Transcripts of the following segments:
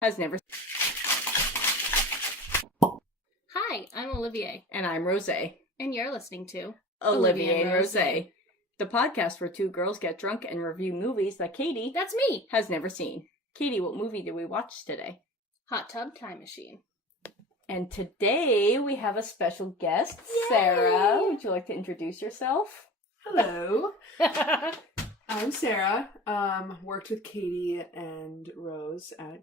has never... Hi, I'm Olivier. And I'm Rose. And you're listening to Olivier and Rose. The podcast where two girls get drunk and review movies that Katie... That's me! ...has never seen. Katie, what movie did we watch today? Hot Tub Time Machine. And today we have a special guest, Yay! Sarah. Would you like to introduce yourself? Hello. I'm Sarah. Worked with Katie and Rose at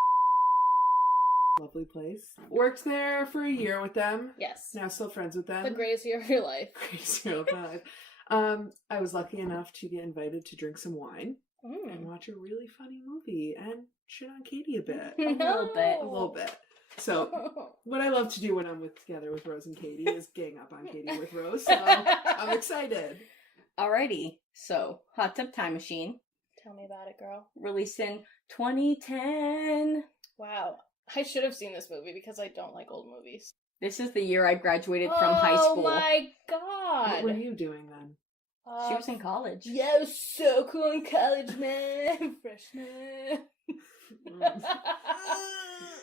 lovely place. Worked there for a year with them. Yes. Now still friends with them. The greatest year of your life. Greatest year of my life. I was lucky enough to get invited to drink some wine and watch a really funny movie and shit on Katie a bit. A little bit. So, what I love to do when I'm together with Rose and Katie is gang up on Katie with Rose, so I'm excited. Alrighty, so Hot Tub Time Machine. Tell me about it, girl. Released in 2010. Wow. I should have seen this movie because I don't like old movies. This is the year I graduated from high school. Oh my god! What were you doing then? She was in college. Yeah, I was so cool in college, man. Freshman.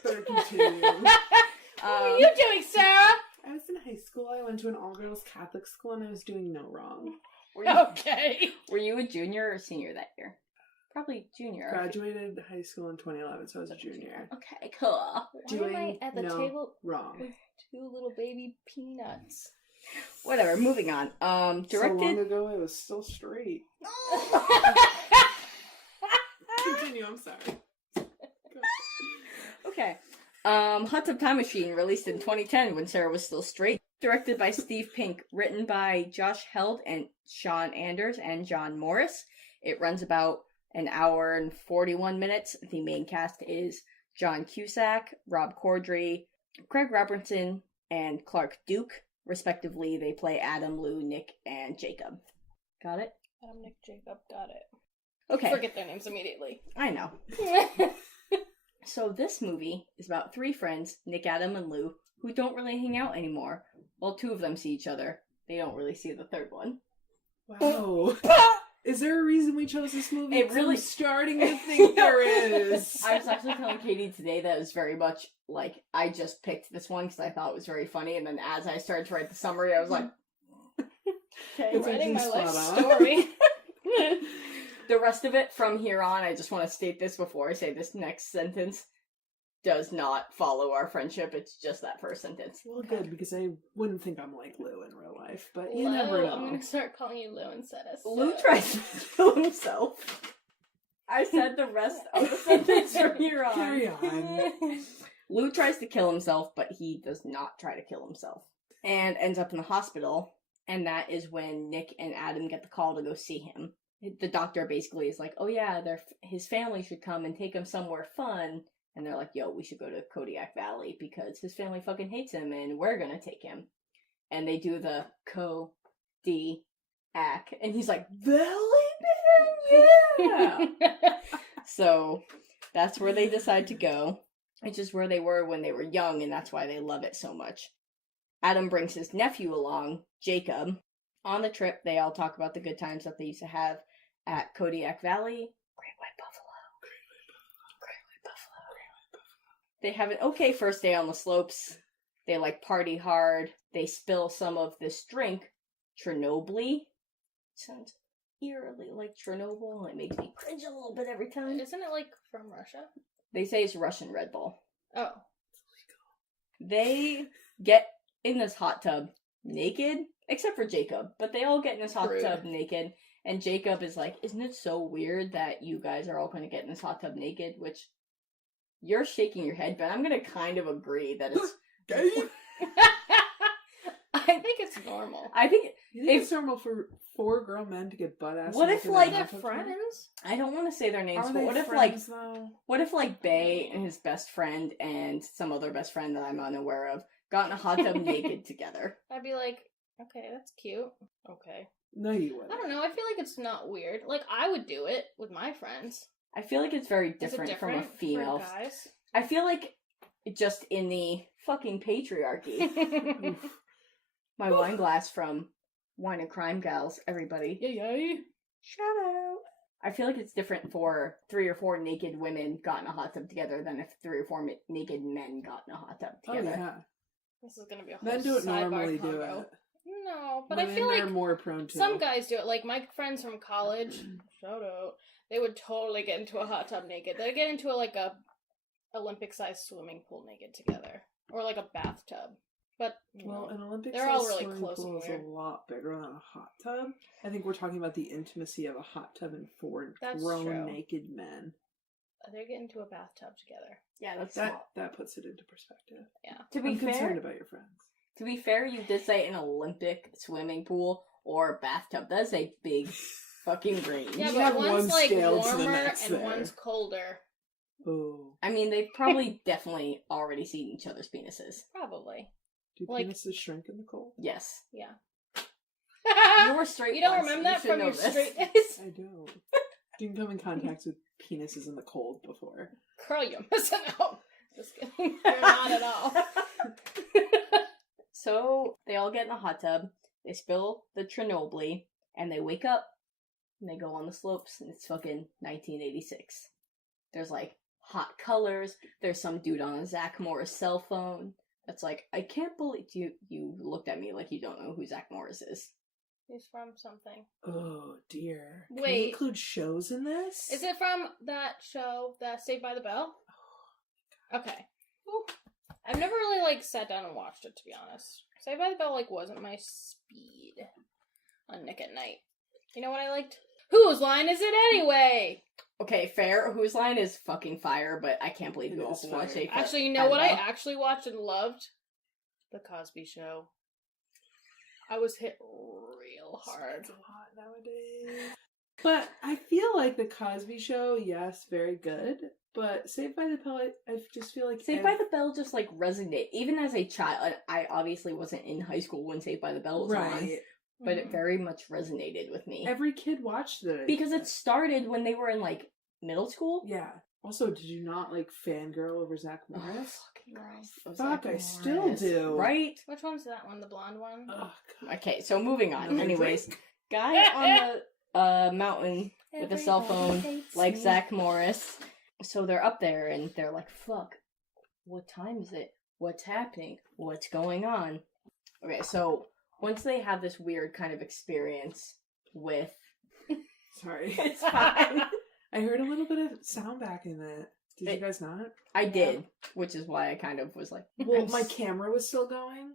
Better continue. What were you doing, Sarah? I was in high school. I went to an all-girls Catholic school and I was doing no wrong. Okay. Were you a junior or senior that year? Probably junior. Graduated high school in 2011, so I was a junior. Okay, cool. Why am I at the no table wrong. with two little baby peanuts? Whatever, moving on. So long Directed... ago, I was still straight. Continue, I'm sorry. Okay. Hot Tub Time Machine, released in 2010 when Sarah was still straight. Directed by Steve Pink. Written by Josh Held and Sean Anders and John Morris. It runs about an hour and 41 minutes. The main cast is John Cusack, Rob Corddry, Craig Robertson, and Clark Duke. Respectively, they play Adam, Lou, Nick, and Jacob. Got it? Adam, Nick, Jacob, got it. Okay. Forget their names immediately. I know. So this movie is about three friends, Nick, Adam, and Lou, who don't really hang out anymore. While two of them see each other, they don't really see the third one. Wow. Is there a reason we chose this movie? It really... I'm starting to think there is. I was actually telling Katie today that it was very much like, I just picked this one because I thought it was very funny, and then as I started to write the summary, I was like, okay, It's writing my actually life spot on. story. The rest of it from here on, I just want to state this before I say this next sentence, does not follow our friendship. It's just that first sentence. Well, good, because I wouldn't think I'm like Lou in real life, but you Lou, never know. I'm gonna start calling you Lou instead of Lou tries to kill himself. I said the rest of the sentence from here on. Carry on. Lou tries to kill himself, but he does not try to kill himself. And ends up in the hospital, and that is when Nick and Adam get the call to go see him. The doctor basically is like, oh yeah, his family should come and take him somewhere fun. And they're like, yo, we should go to Kodiak Valley because his family fucking hates him and we're gonna take him. And they do the Kodiak. And he's like, Valley, man, yeah! So, that's where they decide to go. Which is where they were when they were young, and that's why they love it so much. Adam brings his nephew along, Jacob. On the trip, they all talk about the good times that they used to have at Kodiak Valley. Great White Buffalo. They have an okay first day on the slopes. They party hard. They spill some of this drink, Chernobyl. Sounds eerily like Chernobyl. It makes me cringe a little bit every time. Isn't it from Russia? They say it's Russian Red Bull. Oh. They get in this hot tub naked, except for Jacob. But they all get in this hot tub naked. And Jacob is like, isn't it so weird that you guys are all going to get in this hot tub naked? Which... You're shaking your head, but I'm gonna kind of agree that it's... I think it's normal. I think... You think it's normal for 4 grown men to get butt-ass? What if, They're friends? I don't want to say their names, but what if, though? What if, Bay and his best friend and some other best friend that I'm unaware of got in a hot tub naked together? I'd be like, okay, that's cute. Okay. No, you wouldn't. I don't know, I feel like it's not weird. I would do it with my friends. I feel like it's very different from a female. For guys? I feel like just in the fucking patriarchy. My wine glass from Wine and Crime Gals, everybody. Yay. Shout out. I feel like it's different for 3 or 4 naked women got in a hot tub together than if 3 or 4 naked men got in a hot tub together. Oh, yeah. This is gonna be a whole Men don't sidebar normally do combo. it. No, but Women I feel like are more prone to some guys do it. Like my friends from college, shout out, they would totally get into a hot tub naked. They'd get into a Olympic-sized swimming pool naked together, or like a bathtub. But Well, an Olympic they're all sized really swimming close pool and is weird. a lot bigger than a hot tub. I think we're talking about the intimacy of a hot tub and 4 That's grown true. naked men. they get into a bathtub together. Yeah, that's That puts it into perspective. Yeah. To be I'm fair, concerned about your friends. To be fair, you did say an Olympic swimming pool or bathtub. That's a big fucking range. Yeah, You but have one's one like scale to the warmer next and there. one's colder. Oh. I mean, they've probably definitely already seen each other's penises. Probably. Do Like- penises shrink in the cold? Yes. Yeah. You're straight. You don't once. remember that should from know your this. straight days? I don't. Didn't come in contact with penises in the cold before. Girl, you're missing out. Just kidding. You're not at all. So they all get in the hot tub. They spill the Chernobyl, and they wake up, and they go on the slopes, and it's fucking 1986. There's like hot colors. There's some dude on a Zach Morris cell phone. That's like, I can't believe you looked at me like you don't know who Zach Morris is. He's from something. Oh dear. Can we Wait. include shows in this? Is it from that show, that Saved by the Bell? Okay. Ooh. I've never really sat down and watched it, to be honest. Saved by the Bell wasn't my speed on Nick at Night. You know what I liked? Whose line is it anyway? Okay, fair. Whose Line is fucking fire, but I can't believe It you is also watch fire. it. Actually, you know what I actually watched and loved? The Cosby Show. I was hit real hard. It's a lot nowadays. But I feel like the Cosby Show, yes, very good. But Saved by the Bell, I just feel like Saved by the Bell just resonate. Even as a child, I obviously wasn't in high school when Saved by the Bell was on, right. but it very much resonated with me. Every kid watched it. Because it started when they were in middle school. Yeah. Also, did you not fangirl over Zach Morris? Fucking Christ. Fuck, I still do. Right? Which one's that one? The blonde one? Oh, God. Okay, so moving on. No, Anyways, guy on the mountain with a cell phone, like Zach Morris. So they're up there and they're like, fuck, what time is it? What's happening? What's going on? Okay, so once they have this weird kind of experience with... Sorry. It's fine. I heard a little bit of sound back in that. Did you guys not? I did, which is why I kind of was like... Well, my camera was still going,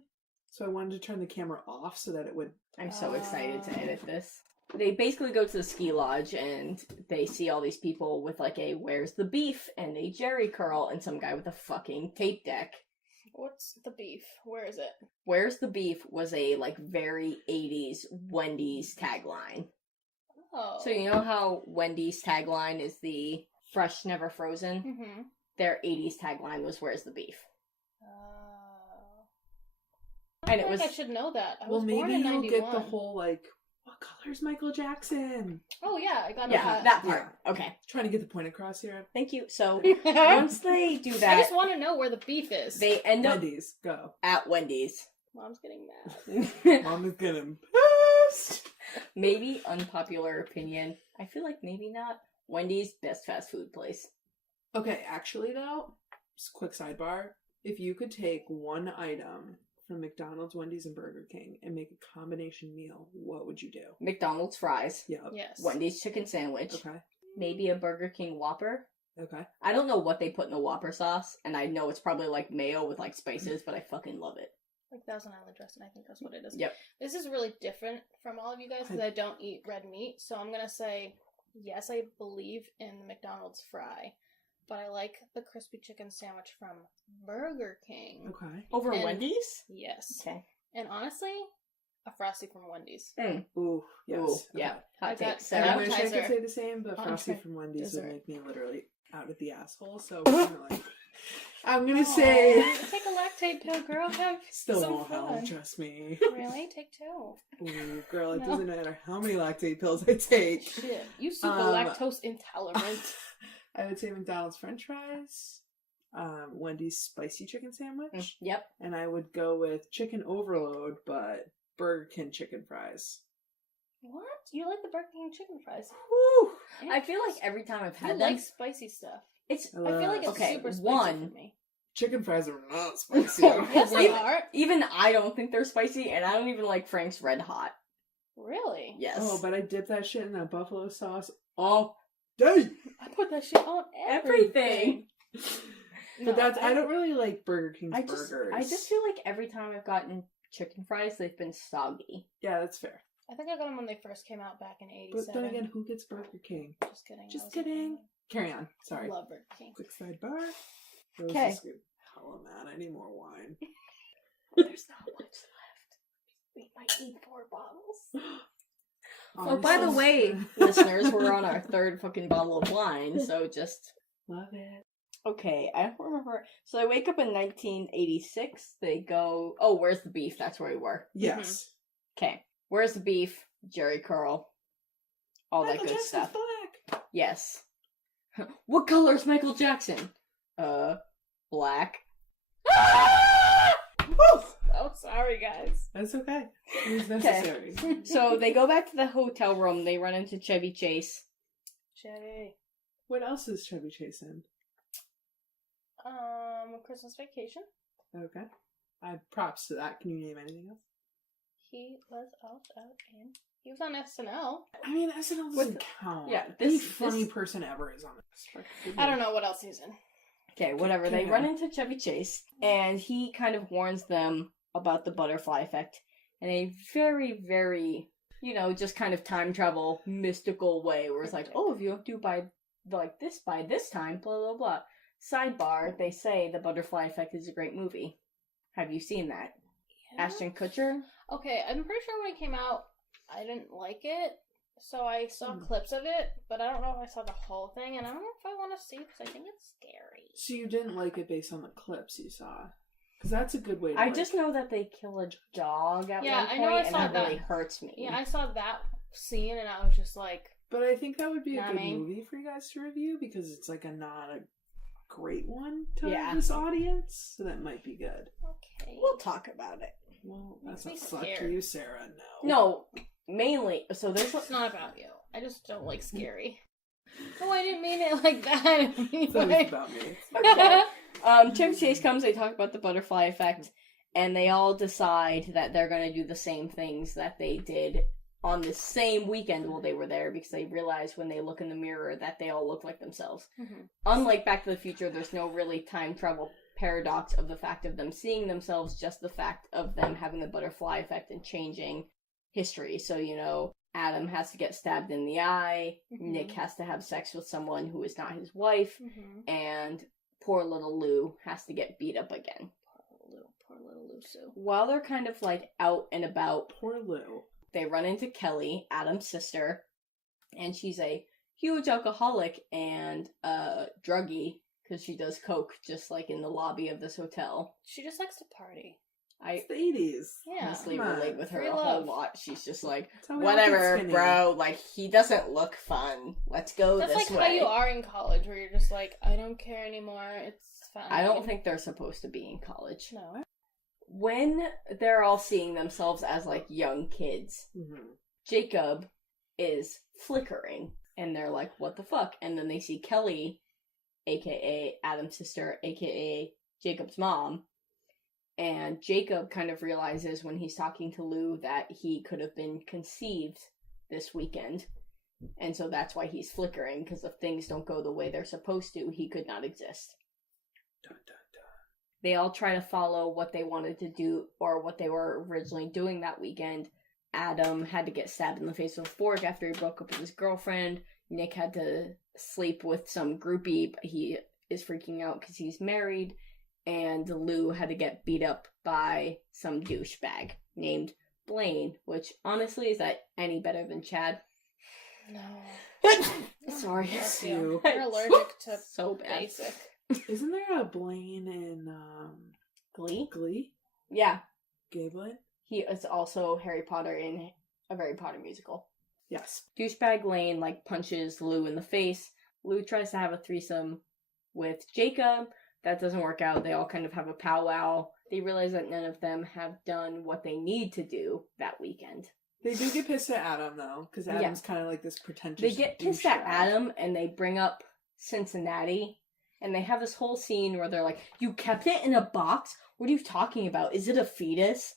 so I wanted to turn the camera off so that it would... I'm so excited to edit this. They basically go to the ski lodge and they see all these people with a where's the beef and a Jerry curl and some guy with a fucking tape deck. What's the beef? Where is it? Where's the beef was a very 80s Wendy's tagline. Oh. So you know how Wendy's tagline is the fresh never frozen? Mm-hmm. Their 80s tagline was where's the beef? I And feel it was I should know that. I Well, was maybe born in you'll 91. get the whole, what color's Michael Jackson? Oh, yeah, I got yeah, that part. Okay. Trying to get the point across here. Thank you. So I once they do that, just want to know where the beef is. they end up Wendy's, go. at Wendy's. Mom's getting mad. Mom is getting pissed. Maybe unpopular opinion. I feel like maybe not. Wendy's best fast food place. Okay, actually though, just quick sidebar. If you could take one item from McDonald's, Wendy's, and Burger King and make a combination meal, what would you do? McDonald's fries, Yep. Yes. Wendy's chicken sandwich, Okay. maybe a Burger King Whopper. Okay. I don't know what they put in the Whopper sauce, and I know it's probably mayo with spices, but I fucking love it. Like Thousand Island dressing, I think that's what it is. Yep. This is really different from all of you guys because I don't eat red meat, so I'm gonna say yes, I believe in the McDonald's fry, but I like the crispy chicken sandwich from Burger King. Okay. Over And- Wendy's? Yes. Okay. And honestly, a Frosty from Wendy's. Ooh, yes. Ooh, Okay. yeah. I Hot got take. I Sarah? wish I Appetizer. could say the same, but Frosty Entree. from Wendy's Dessert. would make me literally out at the asshole, so I'm gonna say Take a lactate pill, girl. Have still some won't help, fun. trust me. Really? Take two. Ooh, girl, it No. doesn't matter how many lactate pills I take. Shit. You super Um, lactose intolerant. I would say McDonald's French fries, Wendy's spicy chicken sandwich, Yep. and I would go with chicken overload, but Burger King chicken fries. What? You like the Burger King chicken fries? Whew. I feel like every time I've You had them, like spicy stuff. it's I feel like it's Okay, super spicy one- for me. Chicken fries are not spicy. Yes, they Even- are. even I don't think they're spicy, and I don't even like Frank's Red Hot. Really? Yes. Oh, but I dip that shit in that buffalo sauce all day. I put that shit on everything. But I don't really like Burger King's I just burgers. feel like every time I've gotten chicken fries, they've been soggy. Yeah, that's fair. I think I got them when they first came out back in '87. But then again, who gets Burger King? Just kidding. Just I was a kidding. fan. Carry on. Sorry. I love Burger King. Quick sidebar. Rose Okay. is good. Hell, I'm mad. I need more wine. There's not much left. We might need 4 bottles. Oh, by the way, listeners, we're on our 3rd fucking bottle of wine, so just... Love it. Okay, I don't remember. So I wake up in 1986. They go... Oh, where's the beef? That's where we were. Yes. Okay, where's the beef? Jerry curl. All that Michael good Jackson's stuff. black. Yes. What color is Michael Jackson? Black. Woo! Oh, sorry, guys. That's okay. It was necessary. So they go back to the hotel room. They run into Chevy Chase. Chevy. What else is Chevy Chase in? Christmas Vacation. Okay. I props to that. Can you name anything else? He was also in. He was on SNL. I mean, SNL doesn't count. Yeah, Any this- funny person ever is on this. I don't know what else he's in. Okay, whatever. They Okay. run into Chevy Chase, and he kind of warns them about the butterfly effect in a very, very, just kind of time travel, mystical way, where it's like, oh, if you don't do by this time, blah, blah, blah. Sidebar, they say The Butterfly Effect is a great movie. Have you seen that? Yeah. Ashton Kutcher? Okay, I'm pretty sure when it came out, I didn't like it. So I saw clips of it, but I don't know if I saw the whole thing, and I don't know if I want to see it because I think it's scary. So you didn't like it based on the clips you saw? Because that's a good way to I just know that they kill a dog at Yeah, one I point, know I and saw that that. really hurts me. Yeah, I saw that scene, and I was just like, But I think that would be a good Mommy. movie for you guys to review because it's like not a great one to Yeah. this audience. So that might be good. okay. We'll talk about it. Well, that's Makes a me fuck scared. you, Sarah. No. No, mainly, so there's... It's not about you. I just don't like scary. No, I didn't mean it like that. I mean, It's always like... about me. Okay. Chevy Chase comes, they talk about the butterfly effect, and they all decide that they're going to do the same things that they did on the same weekend while they were there, because they realize when they look in the mirror that they all look like themselves. Mhm. Unlike Back to the Future, there's no really time travel paradox of the fact of them seeing themselves, just the fact of them having the butterfly effect and changing history. So, Adam has to get stabbed in the eye, Mhm. Nick has to have sex with someone who is not his wife, Mhm. and poor little Lou has to get beat up again. Poor little Lucy. While they're kind of out and about, Poor Lou. they run into Kelly, Adam's sister, and she's a huge alcoholic and druggie because she does coke just in the lobby of this hotel. She just likes to party. I It's the 80s. Yeah. honestly come on. relate with her Free a whole love. lot. She's just That's how we all get whatever, skinny. bro. He doesn't look fun. Let's go That's this like way. how you are in college, where you're just like, I don't care anymore. It's fine. I don't think they're supposed to be in college. No. When they're all seeing themselves as young kids, Mhm. Jacob is flickering, and they're like, what the fuck? And then they see Kelly, aka Adam's sister, aka Jacob's mom, and Jacob kind of realizes when he's talking to Lou that he could have been conceived this weekend, and so that's why he's flickering, because if things don't go the way they're supposed to, he could not exist. Dun, dun, dun. They all try to follow what they wanted to do, or what they were originally doing that weekend. Adam had to get stabbed in the face with a fork after he broke up with his girlfriend. Nick had to sleep with some groupie, but he is freaking out because he's married. And Lou had to get beat up by some douchebag named Blaine, which honestly, is that any better than Chad? No. Sorry. Bless you. You're allergic to So bad. basic. Isn't there a Blaine in Glee? Glee? Yeah. Gay Blaine? He is also Harry Potter in a Harry Potter musical. Yes. Douchebag Lane punches Lou in the face. Lou tries to have a threesome with Jacob. That doesn't work out. They all kind of have a powwow. They realize that none of them have done what they need to do that weekend. They do get pissed at Adam, though, because Adam's kind of like this pretentious. They get pissed at douchebag. Adam, and they bring up Cincinnati, and they have this whole scene where they're like, "You kept it in a box? What are you talking about? Is it a fetus?"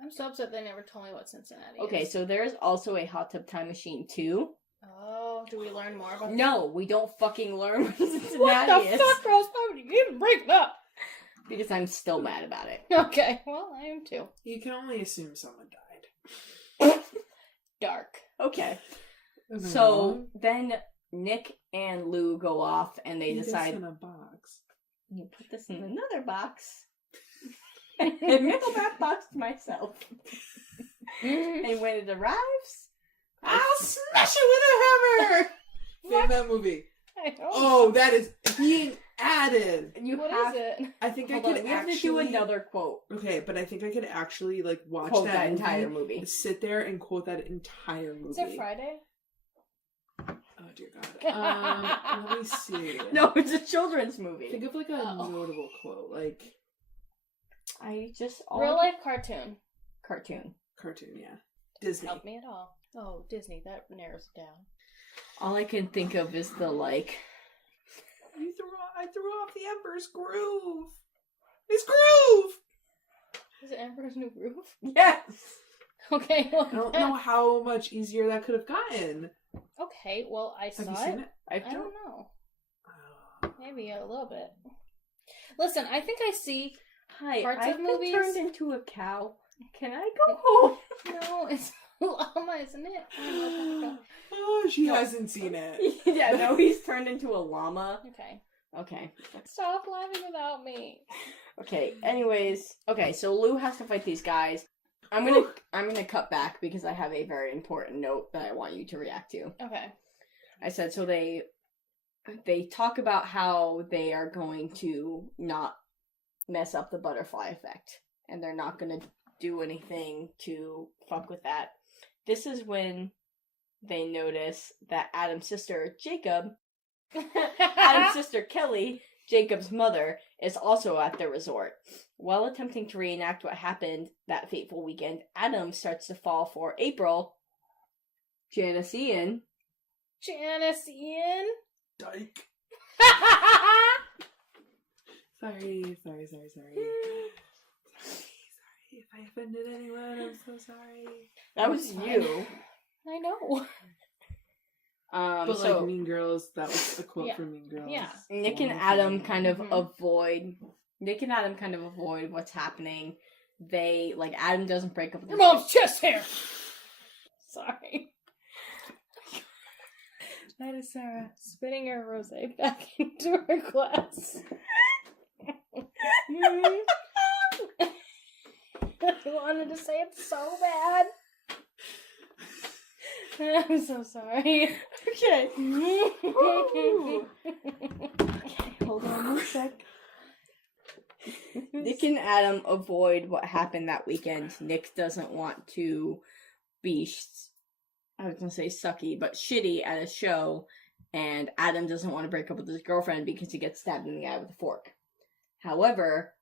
I'm so upset they never told me what Cincinnati Okay, is. so there's also a Hot Tub Time Machine 2. Oh, do we learn more about No, we don't fucking learn what Cincinnati What the is. fuck, Rose? Why would you even bring it up? Because I'm still mad about it. Okay, well, I am too. You can only assume someone died. Dark. Okay. Moving So on. then Nick and Lou go off and they Eat this decide, in a box. you put this in another box. And middle that box to myself. And when it arrives, I'll smash it with a hammer! Name that movie. I don't Oh, that is being added. you What have. is it? I think Hold I on, could we have actually to do another quote. Okay, but I think I could actually like watch Quote that, that entire movie. sit there and quote that entire movie. Is it Friday? Oh dear God. Let me see. No, it's a children's movie. Think of like a notable quote, like I just Real life cartoon. cartoon. cartoon, yeah. Disney. Help me at all. Oh, Disney. That narrows it down. All I can think of is the like. I threw off the Emperor's groove. His groove. Is it Emperor's New Groove? Yes. Okay. Well, I don't know how much easier that could have gotten. Okay. Well, I Have saw you seen it. it? I I don't. don't know. Maybe a little bit. Listen, I think I see. Hi, Parts I've of been movies- turned into a cow. Can I go home? No, it's llama, isn't it? I don't know. Oh, she hasn't seen it. Yeah, no, he's turned into a llama. Okay. Okay. Stop laughing without me. Okay. Anyways, okay. So Lou has to fight these guys. I'm gonna cut back because I have a very important note that I want you to react to. Okay. I said so. They talk about how they are going to not mess up the butterfly effect, and they're not gonna do anything to fuck with that. This is when they notice that Adam's sister Jacob, Adam's sister Kelly, Jacob's mother, is also at the resort. While attempting to reenact what happened that fateful weekend, Adam starts to fall for April, Janice Ian. Janice Ian. Dyke. Sorry. If I offended anyone, I'm so sorry. That was Fine. you. I know. But So like Mean Girls, that was a quote Yeah. from Mean Girls. Yeah. Nick and Adam kind of Mhm. avoid what's happening. They like Adam doesn't break up with Your his mom's chest hair. Sorry. That is Sarah spitting her rosé back into her glass. I wanted to say it so bad. I'm so sorry. Okay. Ooh. Okay, hold on one sec. Nick and Adam avoid what happened that weekend. Nick doesn't want to be, I was gonna say sucky, but shitty at a show, and Adam doesn't want to break up with his girlfriend because he gets stabbed in the eye with a fork. However,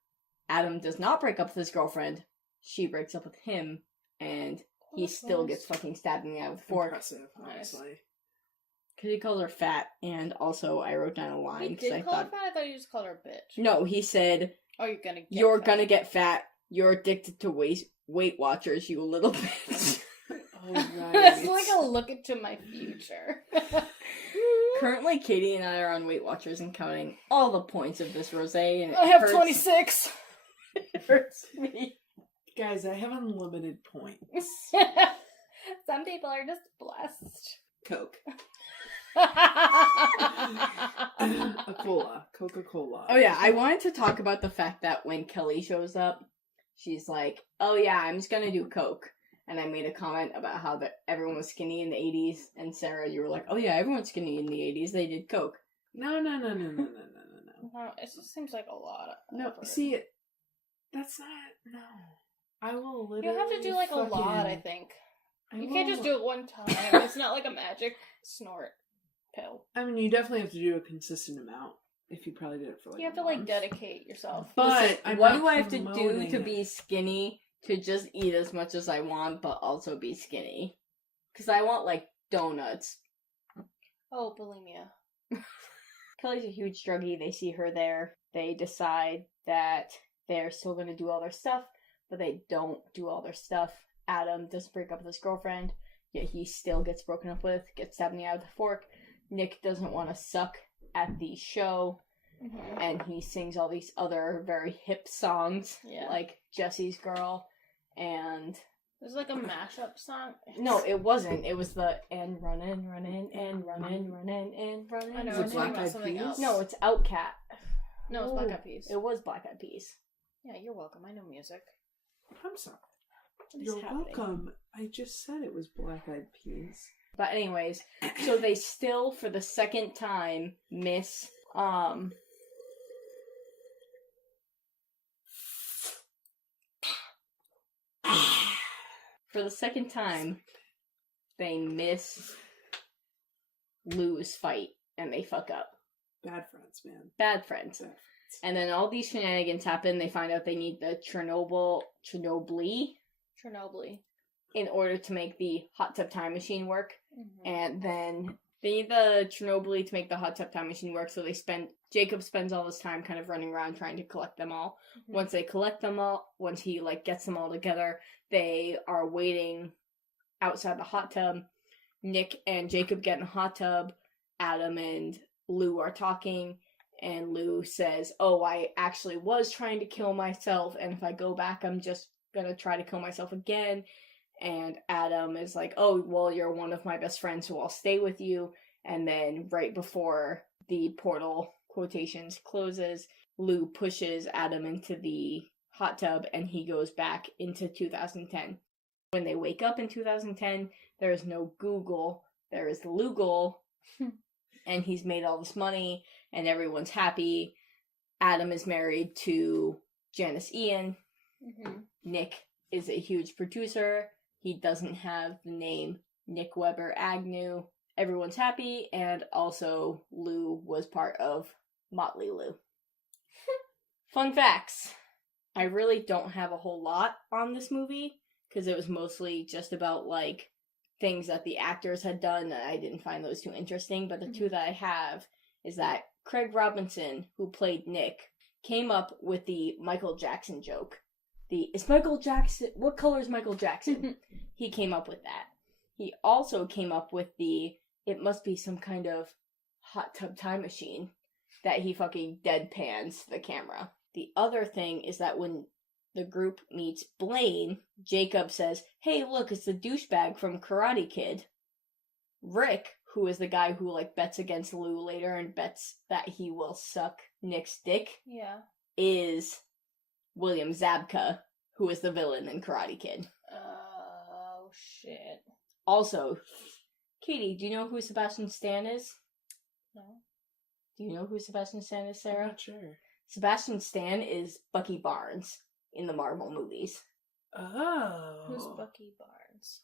Adam does not break up with his girlfriend. She breaks up with him, and he still gets fucking stabbed in the eye with a fork. Impressive, honestly. Because he called her fat, and also I wrote down a line He because I did call her thought... fat? I thought you just called her a bitch. No, he said, Oh, you're gonna get "You're fat. gonna get fat. You're addicted to Weight Watchers, you little bitch." Oh, right. That's like a look into my future. Currently, Katie and I are on Weight Watchers and counting all the points of this rosé, and it I have hurts, 26. It hurts me. Guys, I have unlimited points. Some people are just blessed. Coke. A cola. Coca-Cola. Oh yeah, I wanted to talk about the fact that when Kelly shows up, she's like, "Oh yeah, I'm just gonna do Coke." And I made a comment about how everyone was skinny in the 80s, and Sarah, you were like, "Oh yeah, everyone's skinny in the 80s, they did Coke." No. No, it just seems like a lot of No, effort. see, that's not, no. I will literally You have to do like a lot, I think. You can't just do it one time. It's not like a magic snort pill. I mean, you definitely have to do a consistent amount if you probably did it for like You have a to like month. dedicate yourself. But Listen, I'm what not do I have to do promoting to it. be skinny to just eat as much as I want, but also be skinny. Because I want, like, donuts. Oh, bulimia. Kelly's a huge druggie. They see her there. They decide that they're still going to do all their stuff, but they don't do all their stuff. Adam doesn't break up with his girlfriend, yet he still gets broken up with, gets stabbed in the eye with a fork. Nick doesn't want to suck at the show, and he sings all these other very hip songs, like Jesse's Girl, and... It was like a mashup song. No, it wasn't. It was the and running, running, and running, running, and running. I know, Is I'm it talking Black about Eyed something Peas? else. No, it's Outcat. No, it's Black Eyed Peas. It was Black Eyed Peas. Yeah, you're welcome. I know music. I'm sorry. What is You're happening? welcome. I just said it was Black Eyed Peas. But anyways, so they still, for the second time, miss, for the second time, they miss Lou's fight, and they fuck up. Bad friends, man. Bad friends. Bad friends. And then all these shenanigans happen. They find out they need the Chernobyl in order to make the hot tub time machine work. And then they need the Chernobyl to make the hot tub time machine work, so Jacob spends all this time kind of running around trying to collect them all. Once they collect them all, once he, like, gets them all together, they are waiting outside the hot tub. Nick and Jacob get in the hot tub. Adam and Lou are talking, and Lou says, "Oh, I actually was trying to kill myself, and if I go back, I'm just gonna try to kill myself again." And Adam is like, "Oh, well, you're one of my best friends, so I'll stay with you." And then right before the portal, quotations, closes, Lou pushes Adam into the hot tub, and he goes back into 2010. When they wake up in 2010, there is no Google, there is Lugal, and he's made all this money, and everyone's happy. Adam is married to Janice Ian. Nick is a huge producer. He doesn't have the name Nick Weber Agnew. Everyone's happy, and also Lou was part of Motley Lou. Fun facts. I really don't have a whole lot on this movie, because it was mostly just about, like, things that the actors had done, and I didn't find those too interesting, but the two that I have is that Craig Robinson, who played Nick, came up with the Michael Jackson joke. Is Michael Jackson, what color is Michael Jackson? He came up with that. He also came up with it must be some kind of hot tub time machine that he fucking deadpans the camera. The other thing is that when the group meets Blaine, Jacob says, "Hey, look, it's the douchebag from Karate Kid." Rick, who is the guy who, like, bets against Lou later and bets that he will suck Nick's dick, is William Zabka, who is the villain in Karate Kid. Oh, shit. Also, Katie, do you know who Sebastian Stan is? No. Do you know who Sebastian Stan is, I'm Sarah? not sure. Sebastian Stan is Bucky Barnes in the Marvel movies. Oh. Who's Bucky Barnes?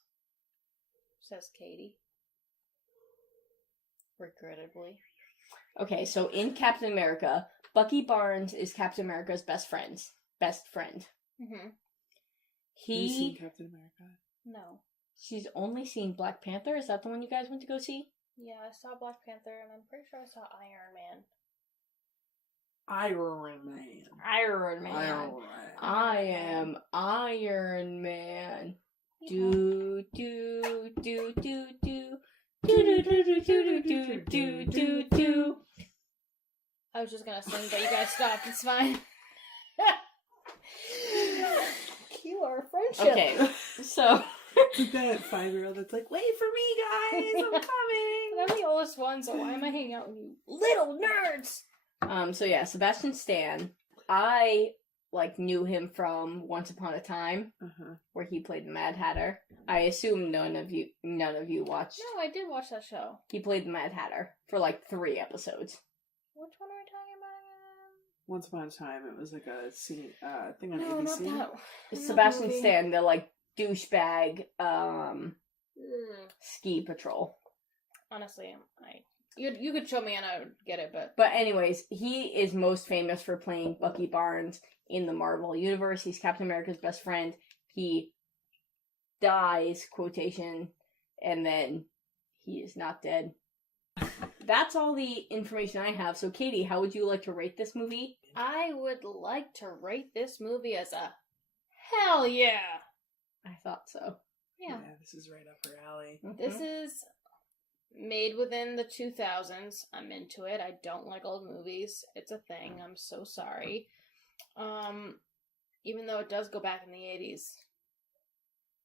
Says Katie. Regrettably. Okay, so in Captain America, Bucky Barnes is Captain America's best friend. Have you seen Captain America? No. She's only seen Black Panther. Is that the one you guys went to go see? Yeah, I saw Black Panther, and I'm pretty sure I saw Iron Man. Iron Man. Iron Man. Iron Man. I am Iron Man. Do do do do do do do do do do do do do do. I was just gonna sing, but you guys stopped. It's fine. Cue our friendship. Okay, so It's like that 5-year-old that's like, "Wait for me, guys, I'm coming." I'm the oldest one, so why am I hanging out with you little nerds? So yeah, Sebastian Stan. I knew him from Once Upon a Time, where he played the Mad Hatter. I assume none of you watched. No, I did watch that show. He played the Mad Hatter for 3 episodes. Which one are we talking about again? Once upon a time, it was like a thing on No, ABC. not that. Sebastian Stan, the douchebag ski patrol. Honestly, you could show me and I would get it, but But anyways, he is most famous for playing Bucky Barnes in the Marvel Universe. He's Captain America's best friend. he dies, quotation, and then he is not dead. That's all the information I have. So, Katie, how would you like to rate this movie? I would like to rate this movie as a hell yeah. I thought so. Yeah. This is right up her alley. This is made within the 2000s. I'm into it. I don't like old movies. It's a thing. I'm so sorry. Even though it does go back in the 80s,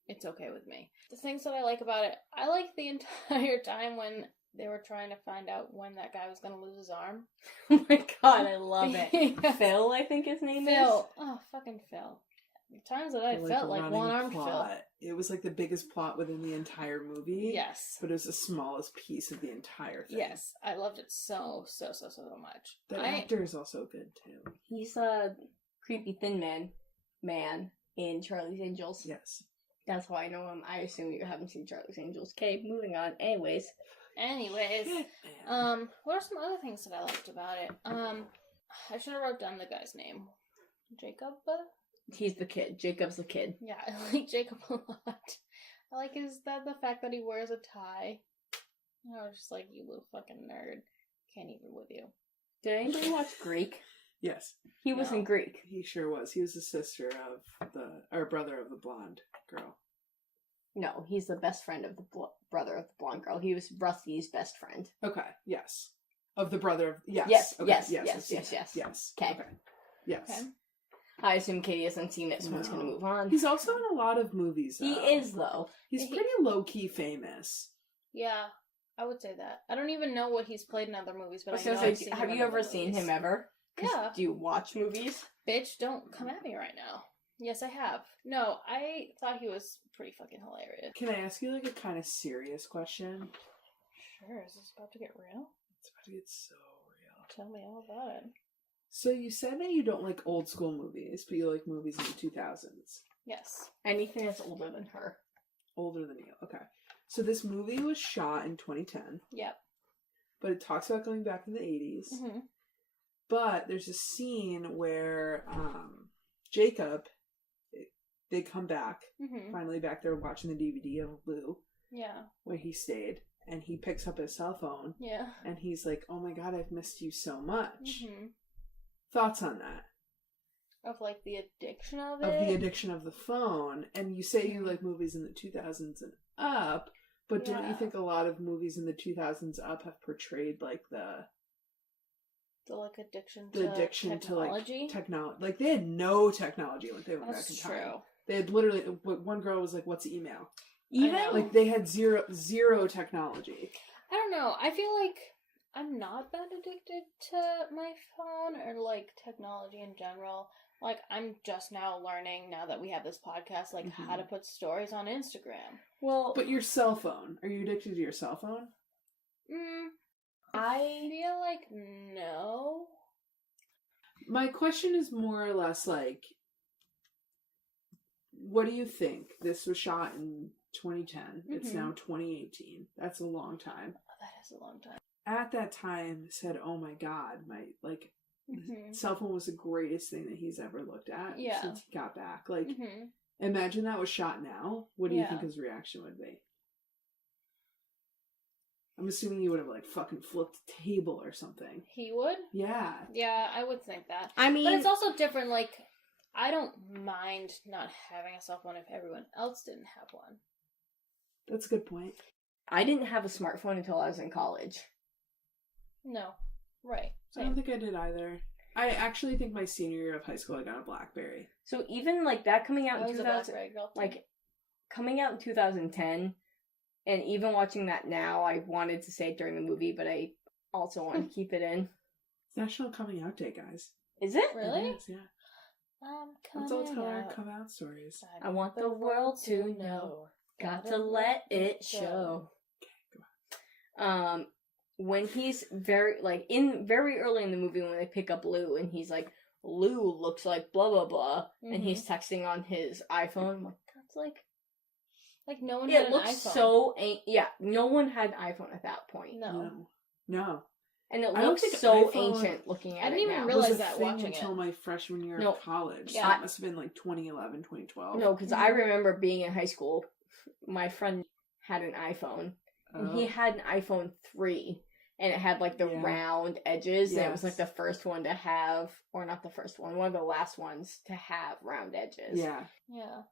it's okay with me. The things that I like about it, I like the entire time when they were trying to find out when that guy was going to lose his arm. Oh my god, I love it. Yeah. Phil, I think his name is. Phil. Oh, fucking Phil. The times that I felt like running one-armed Phil. plot. It was like the biggest plot within the entire movie. Yes. But it was the smallest piece of the entire thing. Yes. I loved it so much. The actor is also good too. He's a creepy thin man in Charlie's Angels. Yes. That's how I know him. I assume you haven't seen Charlie's Angels. Okay, moving on. Anyways, what are some other things that I liked about it? I should have wrote down the guy's name. Jacob? he's the kid. Jacob's the kid. Yeah, I like Jacob a lot. I like the fact that he wears a tie. I was just like, you little fucking nerd. Can't even with you. Did anybody watch Greek? Yes. He was in Greek. He sure was. He was the sister of or brother of the blonde girl. No, he's the best friend of the brother of the blonde girl. He was Rusty's best friend. Okay, yes. Of the brother of... Yes. Yes, okay, yes. Yes. Okay. Yes. Okay. I assume Katie hasn't seen it, so we're just going to move on. He's also in a lot of movies, though. He is, though. He's pretty low-key famous. Yeah, I would say that. I don't even know what he's played in other movies, but have you ever seen him ever? Yeah. Do you watch movies? Bitch, don't come at me right now. Yes, I have. No, I thought he was pretty fucking hilarious. Can I ask you, like, a kind of serious question? Sure, is this about to get real? It's about to get so real. Tell me all about it. So you said that you don't like old school movies, but you like movies in the 2000s. Yes. Anything that's older than her. Older than you, okay. So this movie was shot in 2010. Yep. But it talks about going back in the 80s. Mm-hmm. But there's a scene where Jacob, they come back, finally back there watching the DVD of Lou. Yeah. Where he stayed. And he picks up his cell phone. Yeah. And he's like, oh my god, I've missed you so much. Mm-hmm. Thoughts on that? Of, like, the addiction of it? Of the addiction of the phone. And you say you like movies in the 2000s and up, but don't you think a lot of movies in the 2000s up have portrayed, like, the like, addiction to, like, technology? Like, they had no technology when they went That's back in true. time. They had literally, one girl was like, what's email? Even, like, they had zero technology. I don't know. I feel like I'm not that addicted to my phone or, like, technology in general. Like, I'm just now learning, now that we have this podcast, like, how to put stories on Instagram. well, But your cell phone, are you addicted to your cell phone? I feel like no. My question is more or less like, what do you think? This was shot in 2010. It's now 2018. That's a long time. Oh, that is a long time. At that time, said, "Oh my god, my cell phone was the greatest thing that he's ever looked at since he got back." Like, imagine that was shot now. What do you think his reaction would be? I'm assuming he would have, like, fucking flipped a table or something. He would? Yeah. Yeah, I would think that. I mean... But it's also different, like, I don't mind not having a cell phone if everyone else didn't have one. That's a good point. I didn't have a smartphone until I was in college. No. Right. I don't think I did either. I actually think my senior year of high school I got a BlackBerry. So even, like, that coming out I in was a 2000... BlackBerry girl, too. Like, coming out in 2010... And even watching that now, I wanted to say it during the movie, but I also want to keep it in. It's National Coming Out Day, guys. Is it? Really? It is, yeah. Let's all tell our come out stories. I want the world to know. Got to let it show. Okay, go on. When he's very early in the movie when they pick up Lou, and he's like, Lou looks like blah, blah, blah, and he's texting on his iPhone. I'm like, that's like... Like, no one had an iPhone. It looks so... no one had an iPhone at that point. No. No. And it I don't looks think so iPhone- ancient looking at I didn't it even now. realize was a that thing watching until it. my freshman year No. of college. Yeah. So that must have been like 2011, 2012. No, because I remember being in high school. My friend had an iPhone, and he Oh. had an iPhone 3, and it had like the Yeah. round edges, and it was like Yes. the first one to have, or not the first one of the last ones to have round edges. Yeah. Yeah.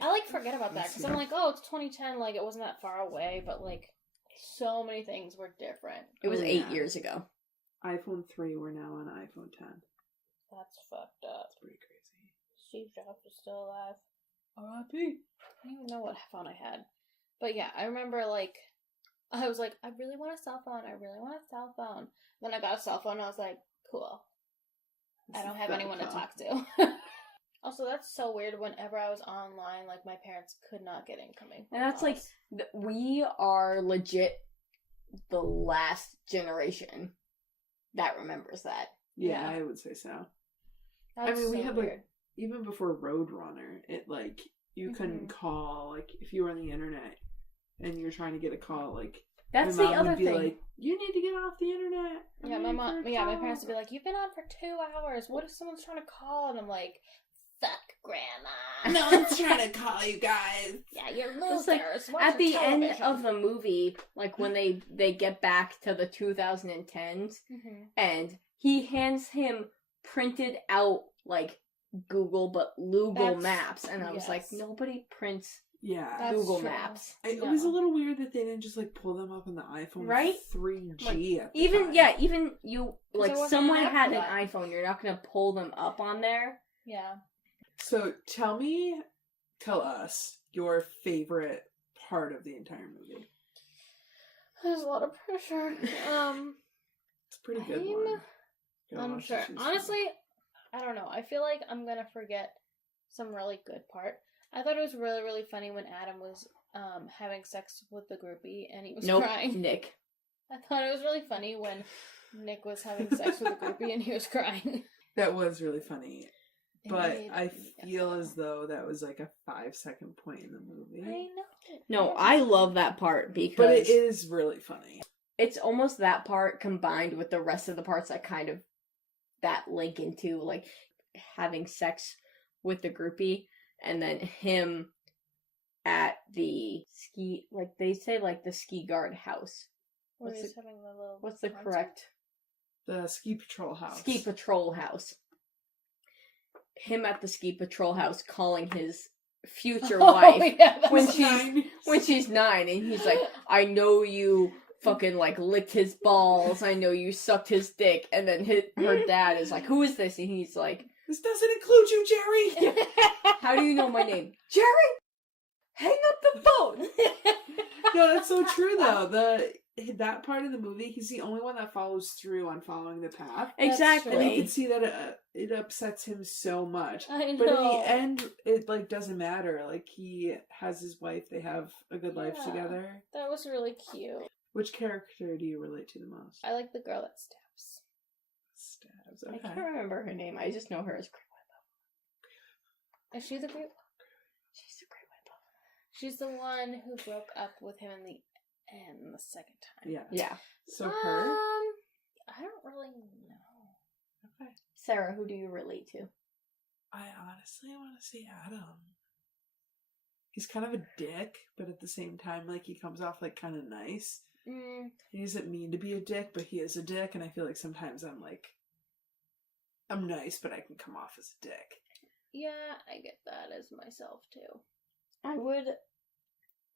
I like forget about that because I'm like, oh, it's 2010, like it wasn't that far away, but like so many things were different. It was Oh, 8 yeah. years ago. iPhone 3, we're now on iPhone 10. That's fucked up. That's pretty crazy. Steve Jobs is still alive. R.I.P. I don't even know what phone I had. But yeah, I remember like I was like, I really want a cell phone. I really want a cell phone. Then I got a cell phone and I was like, cool. I don't have anyone to talk to. Also, that's so weird. Whenever I was online, like my parents could not get incoming. And that's like, we are legit the last generation that remembers that. Yeah, Yeah. I would say so. That's we so had weird. like, even before Roadrunner, it like, you couldn't call, like, if you were on the internet and you're trying to get a call, like, That's my the mom other would be thing. like, you need to get off the internet. I'm Yeah, my waiting mom. for a Yeah, my call." parents would be like, "You've been on for 2 hours. What if someone's trying to call?" And I'm like, "Fuck, grandma. No one's trying to call you guys. Yeah, you're It's like, losers. Watch at your the end television." of the movie, like when they get back to the 2010s, and he hands him printed out like Google but Google That's- Maps, and I was like, yes. nobody prints Yeah. That's Google true. Maps. It No. was a little weird that they didn't just like pull them up on the iPhone Right? 3G at the Even time. yeah, even you like there wasn't someone an app had for an that. iPhone, you're not gonna pull them up on there. Yeah. So tell us your favorite part of the entire movie. There's a lot of pressure. It's a pretty good one. Gotta I'm watch sure. it, she's Honestly, I don't know. I feel like I'm gonna forget some really good part. I thought it was really, really funny when Adam was having sex with the groupie and he was Nope, crying. Nick. I thought it was really funny when Nick was having sex with the groupie and he was crying. That was really funny. It But made I me feel laugh. as though that was like a 5-second point in the movie. I know. No, I love that part because But it is really funny. it's almost that part combined with the rest of the parts that kind of that link into like having sex with the groupie and then him at the ski, like they say, like the ski guard house. Where What's he's the- having the little What's the concert? correct The ski patrol house. ski patrol house? Him at the ski patrol house calling his future Oh, wife yeah, that's when right. she's 9, and he's like, I know you fucking like licked his balls, I know you sucked his dick, and then her dad is like, who is this? And he's like, This doesn't include you, Jerry! how do you know my name? Jerry! Hang up the phone! No, that's so true though. That part of the movie, he's the only one that follows through on following the path. Exactly. And you can see that it upsets him so much. I know. But in the end, it like doesn't matter. Like he has his wife, they have a good life Yeah. together. That was really cute. Which character do you relate to the most? I like the girl that stabs. Stabs. I Okay. can't remember her name, I just know her as Is she the group? She's the Great White Bull. She's the one who broke up with him in the end the second time. Yeah. Yeah. So her. I don't really know. Okay. Sarah, who do you relate to? I honestly want to see Adam. He's kind of a dick, but at the same time, like he comes off like kind of nice. He doesn't mean to be a dick, but he is a dick, and I feel like sometimes I'm nice, but I can come off as a dick. Yeah, I get that as myself too. I would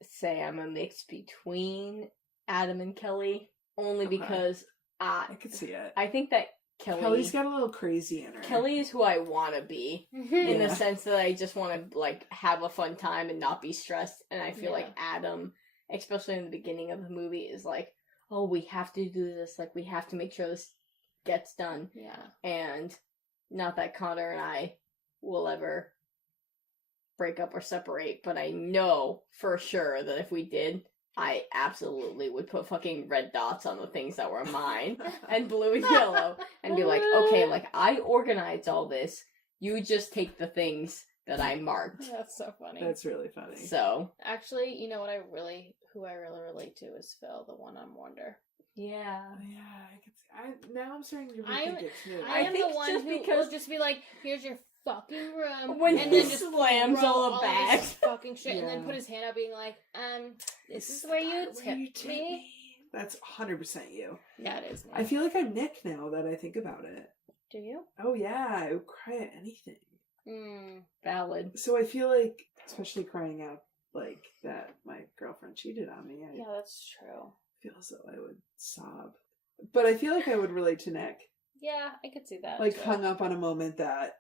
say I'm a mix between Adam and Kelly, only Okay. because I could see it. I think that Kelly's got a little crazy in her. Kelly is who I want to be, in the Yeah. sense that I just want to like have a fun time and not be stressed. And I feel like Adam, especially in the beginning of the movie, is like, oh, we have to do this. Like, we have to make sure this gets done. Yeah. And not that Connor and I will ever break up or separate, but I know for sure that if we did, I absolutely would put fucking red dots on the things that were mine and blue and yellow and be like, okay, like I organized all this. You just take the things that I marked. That's so funny. That's really funny. So Actually, you know what who I really relate to is Phil, the one on Wonder. Yeah. Yeah, I can see. Now I'm starting to rethink it too. I am think the one just who because- will just be like, "Here's your fucking room," When and he then just slams throw all the of bags. his fucking shit, and then Yeah. put his hand out, being like, this is where you tip me." That's 100% you. Yeah, it is. I feel like I'm Nick now that I think about it. Do you? Oh yeah, I would cry at anything. Valid. So I feel like, especially crying out like that my girlfriend cheated on me, I Yeah, that's true. feel as though I would sob. But I feel like I would relate to Nick. Yeah, I could see that. Like too. hung up on a moment that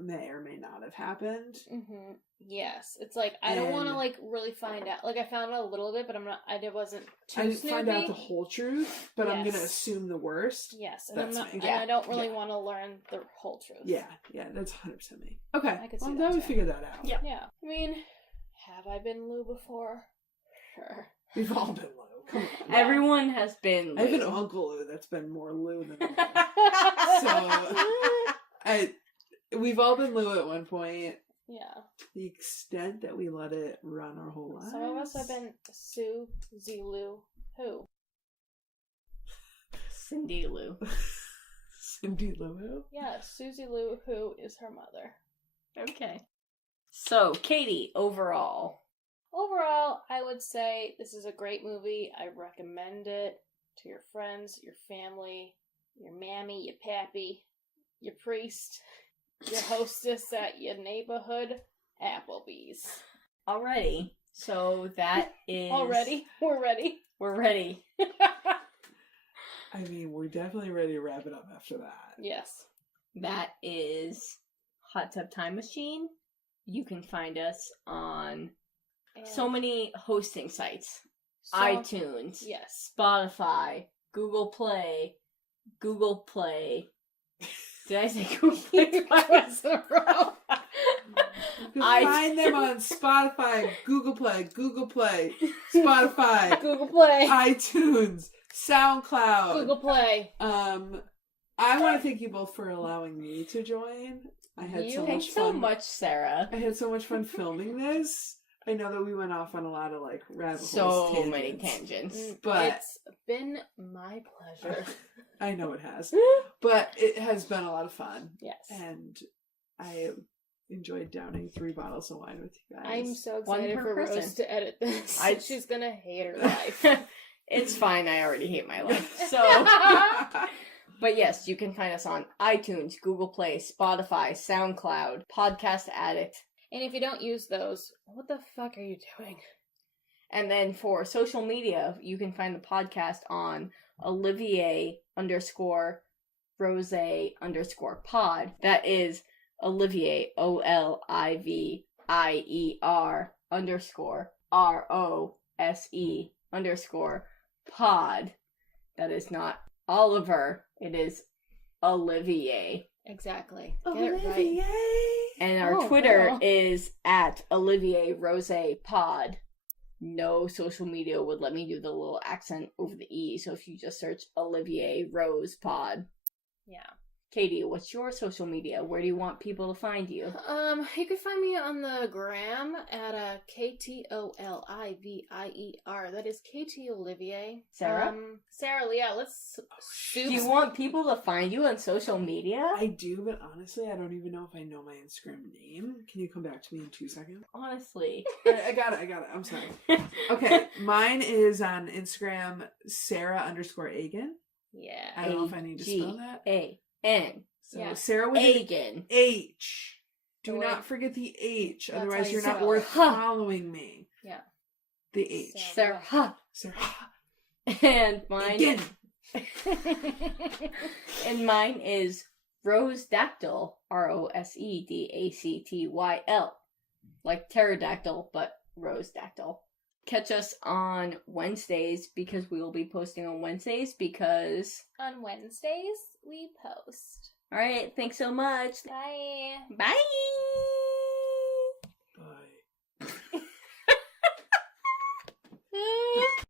may or may not have happened. Mm-hmm. Yes, it's like I don't want to And- like really find out. Like I found out a little bit, but I'm not. I wasn't too I didn't snoopy. find out the whole truth, but I'm Yes. gonna assume the worst. Yes, and That's I'm not. me. And I don't really Yeah. want to learn the whole truth. Yeah, that's 100% me. Okay, I could see well, I'm that glad we too. figured that out. Yeah. Yeah. I mean, have I been Lou before? Sure. We've all been Lou. Come on. Everyone has been. I have an Lou. uncle Lou that's been more Lou than me. We've all been Lou at one point. Yeah. The extent that we let it run our whole lives. Some of us have been Sue, Zulu, who? Cindy Lou. Cindy Lou. Yeah, Susie Lou, who is her mother. Okay. So, Katie, overall. Overall, I would say this is a great movie. I recommend it to your friends, your family, your mammy, your pappy, your priest, your hostess at your neighborhood Applebee's. Alrighty. So that is... Already? We're ready. We're ready. I mean, we're definitely ready to wrap it up after that. Yes. That is Hot Tub Time Machine. You can find us on so many hosting sites. iTunes. Yes. Spotify. Spotify. Google Play. Did I say Google Play twice in a row? You can find them on Spotify, Google Play, Spotify, Google Play. iTunes, SoundCloud. Google Play. I want to thank you both for allowing me to join. I had so much Thanks fun. so much, Sarah. I had so much fun filming this. I know that we went off on a lot of like rabbit holes. So many tangents. But It's been my pleasure. I know it has. But it has been a lot of fun. Yes. And I enjoyed downing 3 bottles of wine with you guys. I'm so One excited per for person. Rose to edit this. I- She's gonna hate her life. It's fine. I already hate my life. So, but yes, you can find us on iTunes, Google Play, Spotify, SoundCloud, Podcast Addict. And if you don't use those, what the fuck are you doing? And then for social media, you can find the podcast on Olivier_Rose_pod. That is Olivier, OLIVIER_ROSE_pod. That is not Oliver, it is Olivier. Exactly. Get it right. Olivier. And our Oh, Twitter wow. is at OlivierRosePod. No social media would let me do the little accent over the E, so if you just search Olivier Rose Pod. Yeah. Katie, what's your social media? Where do you want people to find you? You can find me on the gram at KTOLIVIER. That is KT Olivier. Sarah? Sarah, yeah, let's Do you want people to find you on social media? I do, but honestly, I don't even know if I know my Instagram name. Can you come back to me in 2 seconds? Honestly. I got it. I'm sorry. Okay, mine is on Instagram, Sarah_Agan. Yeah. I don't know if I need to spell that. A-G-A-N. So Yeah. Sarah with an Agan. H. Do Wait. not forget the H, That's otherwise how you're you not spell worth it. following me. Yeah. The H. Sarah. Sarah. Sarah. And mine. Again. And mine is Rose Dactyl. ROSEDACTYL. Like pterodactyl, but Rose Dactyl. Catch us on Wednesdays because we will be posting on Wednesdays because... On Wednesdays, we post. Alright, thanks so much. Bye. Bye! Bye.